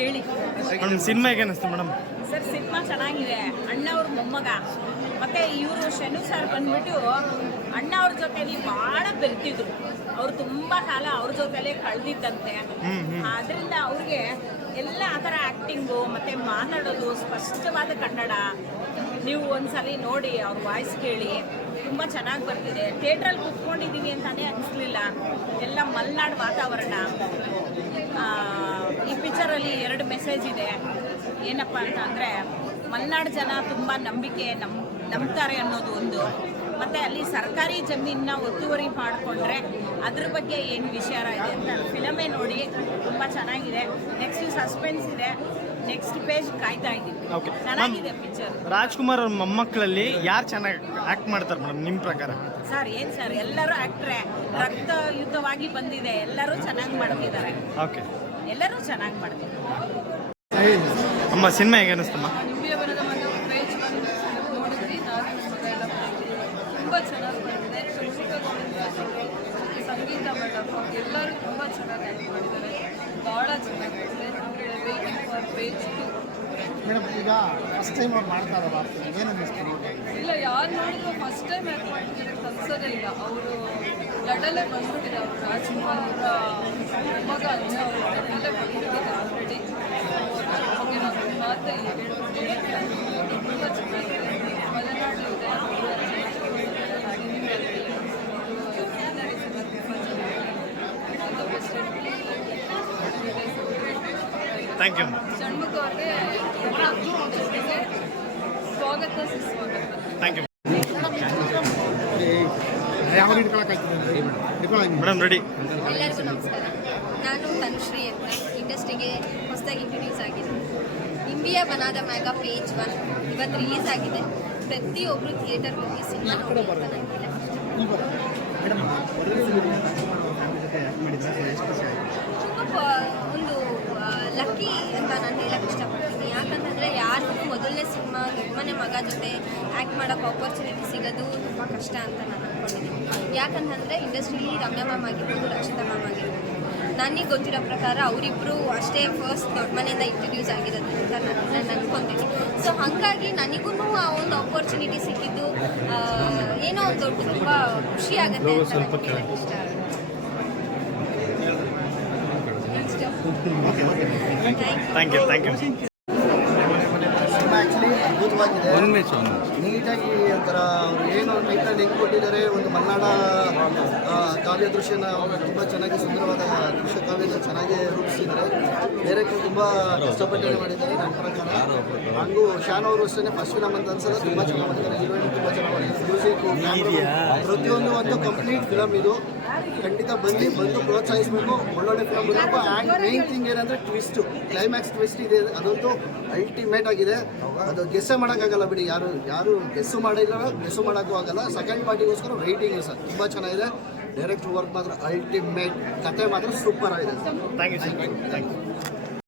ಕೇಳಿ. Madam cinema ಹೇಗೆ ಅನಿಸ್ತು ಮೇಡಮ್? ಸರ್ ಸಿನಿಮಾ ಚೆನ್ನಾಗಿದೆ. ಅಣ್ಣವ್ರ ಮೊಮ್ಮಗ. ಮತ್ತೆ ಇವರು ಶನು ಸರ್ ಬಂದ್ಬಿಟ್ಟು ಅಣ್ಣ ಅವ್ರ ಜೊತೆಲಿ ಬಹಳ ಬೆರ್ತಿದ್ರು. ಅವ್ರು ತುಂಬಾ ಕಾಲ ಅವ್ರ ಜೊತೆಲೇ ಕಳೆದಿದ್ದಂತೆ. ಅದರಿಂದ ಅವ್ರಿಗೆ ಎಲ್ಲ ಆ ಥರ ಆ್ಯಕ್ಟಿಂಗು ಮತ್ತು ಮಾತಾಡೋದು ಸ್ಪಷ್ಟವಾದ ಕನ್ನಡ. ನೀವು ಒಂದ್ಸಲಿ ನೋಡಿ ಅವ್ರ ವಾಯ್ಸ್ ಕೇಳಿ. ತುಂಬ ಚೆನ್ನಾಗಿ ಬರ್ತಿದೆ. ಥಿಯೇಟ್ರಲ್ಲಿ ಕುತ್ಕೊಂಡಿದ್ದೀವಿ ಅಂತಾನೆ ಅನಿಸ್ಲಿಲ್ಲ. ಎಲ್ಲ ಮಲ್ನಾಡ್ ವಾತಾವರಣ. ಈ ಪಿಕ್ಚರಲ್ಲಿ ಎರಡು ಮೆಸೇಜ್ ಇದೆ. ಏನಪ್ಪ ಅಂತ ಅಂದರೆ, ಮಲೆನಾಡು ಜನ ತುಂಬ ನಂಬಿಕೆ, ನಮ್, ನಂಬ್ತಾರೆ ಅನ್ನೋದು ಒಂದು. ಮತ್ತು ಅಲ್ಲಿ ಸರ್ಕಾರಿ ಜಮೀನನ್ನ ಒತ್ತುವರಿ ಮಾಡಿಕೊಂಡ್ರೆ ಅದ್ರ ಬಗ್ಗೆ ಏನು ವಿಚಾರ ಇದೆ ಅಂತ ಫಿಲಮೇ ನೋಡಿ, ತುಂಬ ಚೆನ್ನಾಗಿದೆ. ನೆಕ್ಸ್ಟ್ ಸಸ್ಪೆನ್ಸ್ ಇದೆ. ನೆಕ್ಸ್ಟ್ ಪೇಜ್ ಕಾಯ್ತಾ ಇದ್ದೀನಿ ಓಕೆ ಚೆನ್ನಾಗಿದೆ ಪಿಕ್ಚರ್ ರಾಜ್ಕುಮಾರ್ ಅವ್ರ ಮೊಮ್ಮಕ್ಕಳಲ್ಲಿ ಯಾರು ಚೆನ್ನಾಗಿ ಆಕ್ಟ್ ಮಾಡ್ತಾರೆ ಮೇಡಮ್ ನಿಮ್ಮ ಪ್ರಕಾರ? ಸರ್ ಏನು ಸರ್ ಎಲ್ಲರೂ ಆಕ್ಟ್ರೆ ಯುದ್ಧವಾಗಿ ಬಂದಿದೆ. ಎಲ್ಲರೂ ಚೆನ್ನಾಗಿ ಮಾಡ್ತಿದ್ದಾರೆ. ಓಕೆ ಎಲ್ಲರೂ ಚೆನ್ನಾಗಿ ಮಾಡ್ತಿದ್ದಾರೆ. ಅಮ್ಮ ಸಿನಿಮಾ ಹೇಗೆ ಅನಿಸ್ತಮ್ಮ? ನಿಂಬೆ ಬರದ ಒಂದು ಪೇಜ್ ಬಂದು ನೋಡಿದ್ರಿ ನಾನು ನನ್ನ ಮಗ ಎಲ್ಲ ಬಂದಿದ್ದೀವಿ ತುಂಬ ಚೆನ್ನಾಗಿ ಬಂದಿದೆ. ಸಂಗೀತ ಮೇಡಮ್ ಎಲ್ಲರೂ ತುಂಬ ಚೆನ್ನಾಗಿ ಆ್ಯಕ್ಟ್ ಮಾಡಿದ್ದಾರೆ ಭಾಳ ಚೆನ್ನಾಗಿದೆ waiting for page two madam, ಈಗ ಫಸ್ಟ್ ಟೈಮ್ ಅವ್ರು ಮಾಡ್ತಾ ಏನು ಅನ್ನಿಸ್ತು ಇಲ್ಲ, ಯಾರು ನೋಡಿದ್ರು ಫಸ್ಟ್ ಟೈಮ್ ಆ್ಯಕ್ಟ್ ಕನ್ಸೋದೇ ಇಲ್ಲ. ಅವರು ಲಡಲೇ ಬಂದ್ಬಿಟ್ಟಿದೆ ಅವರು ರಾಜ್ಕುಮಾರ್ ಅವರ ಮಗ ಅಜ್ಜ ಅವರು ಲಡಲ್ಲೇ ಬಂದ್ಬಿಟ್ಟಿದೆ ಆಲ್ರೆಡಿ ಒಂದು ಮಾತು ಹೇಳ್ಕೊಟ್ಟಿದ್ದೀವಿ ತುಂಬ ಚೆನ್ನಾಗಿದೆ ಮಲೆನಾಡು ಇದೆ ಥ್ಯಾಂಕ್ ಯು ಷಣ್ಮುಖ ಅವ್ರಿಗೆ ಸ್ವಾಗತ ಸುಸ್ವಾಗತ. Thank you madam? ರೆಡಿ ಎಲ್ಲರಿಗೂ ನಮಸ್ಕಾರ. ನಾನು ತನುಶ್ರೀ ಅಂತ ಇಂಡಸ್ಟ್ರಿಗೆ ಹೊಸದಾಗಿ ಇಂಟ್ರೊಡ್ಯೂಸ್ ಆಗಿದೆ ಇಂಡಿಯಾ ಬನಾದ ಮ್ಯಾಗ ಪೇಜ್ ಒನ್ ಇವತ್ತು ರಿಲೀಸ್ ಆಗಿದೆ. ಪ್ರತಿಯೊಬ್ಬರು ಥಿಯೇಟರ್ ಹೋಗಿ ಸಿನಿಮಾ ನೋಡಿ ಅಂತ ನನಗಿದೆ ಮೇಡಮ್ ತುಂಬ ಪ- ಒಂದು ಲಕ್ಕಿ ಅಂತ ನಾನು ಹೇಳಕ್ಕೆ ಇಷ್ಟಪಡ್ತೀನಿ ಯಾಕಂತಂದರೆ ಯಾರಿಗೂ ಮೊದಲನೇ ಸಿನಿಮಾ ದೊಡ್ಡಮನೆ ಮಗ ಜೊತೆ ಆ್ಯಕ್ಟ್ ಮಾಡೋಕ್ಕೆ ಆಪರ್ಚುನಿಟಿ ಸಿಗೋದು ತುಂಬ ಕಷ್ಟ ಅಂತ ನಾನು ಅಂದ್ಕೊಂಡಿದ್ದೀನಿ ಯಾಕಂತಂದರೆ ಇಂಡಸ್ಟ್ರೀಲಿ ರಮ್ಯಾ ಮ್ಯಾಮ್ ಆಗಿರ್ಬೋದು ರಕ್ಷಿತಾ ಮ್ಯಾಮ್ ಆಗಿರ್ಬೋದು ನನಗೆ ಗೊತ್ತಿರೋ ಪ್ರಕಾರ ಅವರಿಬ್ಬರು ಅಷ್ಟೇ ಫಸ್ಟ್ ದೊಡ್ಡ ಮನೆಯಿಂದ ಇಂಟ್ರಡ್ಯೂಸ್ ಆಗಿರೋದು ಅಂತ ನಾನು ನಾನು ಅಂದ್ಕೊತೀನಿ ಸೊ ಹಾಗಾಗಿ ನನಗೂ ಆ ಒಂದು ಆಪರ್ಚುನಿಟಿ ಸಿಕ್ಕಿದ್ದು ಏನೋ ಒಂದು ದೊಡ್ಡ ತುಂಬ ಖುಷಿ ಆಗುತ್ತೆ ಅಂತ ನನಗೆ ಇಷ್ಟ ಆಗುತ್ತೆ. Thank you thank you actually ಒಂದು ನೀಟಾಗಿ ಒಂಥರ ಅವರು ಏನು ಟೈಟಲ್ ಹೆಂಗೆ ಕೊಟ್ಟಿದ್ದಾರೆ ಒಂದು ಮಲೆನಾಡ ಕಾವ್ಯ ದೃಶ್ಯನ ಅವರು ತುಂಬ ಚೆನ್ನಾಗಿ ಸುಂದರವಾದ ದೃಶ್ಯ ಕಾವ್ಯನ ಚೆನ್ನಾಗಿ ರೂಪಿಸಿದ್ದಾರೆ. ಡೈರೆಕ್ಟರ್ ತುಂಬ ಕಷ್ಟಪಟ್ಟು ಮಾಡಿದ್ದಾರೆ ನನ್ನ ಪ್ರಕಾರ. ಹಾಗೂ ಶಾನ್ ಅವರು ಅಷ್ಟೇ ಫಸ್ಟ್ ಫಿಲಮ್ ಅಂತ ಅನ್ಸಲ್ಲ ತುಂಬ ಚೆನ್ನಾಗಿ ಮಾಡಿದ್ದಾರೆ. ಹೀರೋಯಿನ್ ತುಂಬ ಚೆನ್ನಾಗಿ ಮಾಡಿದ್ದಾರೆ. ಮ್ಯೂಸಿಕ್ ಪ್ರತಿಯೊಂದು ಒಂದು ಕಂಪ್ಲೀಟ್ ಫಿಲಮ್ ಇದು. ಖಂಡಿತ ಬನ್ನಿ ಬಂದು ಪ್ರೋತ್ಸಾಹಿಸಬೇಕು. ಒಳ್ಳೊಳ್ಳೆ ಫಿಲಮ್ ಬರಬೇಕು ಆ್ಯಂಡ್ ಮೇನ್ ಥಿಂಗ್ ಏನಂದರೆ ಟ್ವಿಸ್ಟು ಕ್ಲೈಮ್ಯಾಕ್ಸ್ ಟ್ವಿಸ್ಟ್ ಇದೆ. ಅದಂತೂ ಅಲ್ಟಿಮೇಟ್ ಆಗಿದೆ. ಅದು ಗೆಸ್ಸೇ ಮಾಡೋಕ್ಕಾಗಲ್ಲ ಬಿಡಿ. ಯಾರು ಯಾರು ಗೆಸ್ಸು ಮಾಡಿಲ್ಲ ಗೆಸ್ಸು ಮಾಡೋಕ್ಕೂ ಆಗಲ್ಲ. ಸೆಕೆಂಡ್ ಪಾರ್ಟಿಗೋಸ್ಕರ ವೆಯ್ಟಿಂಗ್ ಸರ್ ತುಂಬ ಚೆನ್ನಾಗಿದೆ. ಡೈರೆಕ್ಟ್ ವರ್ಕ್ ಮಾತ್ರ ಅಲ್ಟಿಮೇಟ್ ಕತೆ ಮಾತ್ರ ಸೂಪರ್ ಆಗಿದೆ. Thank you sir thank you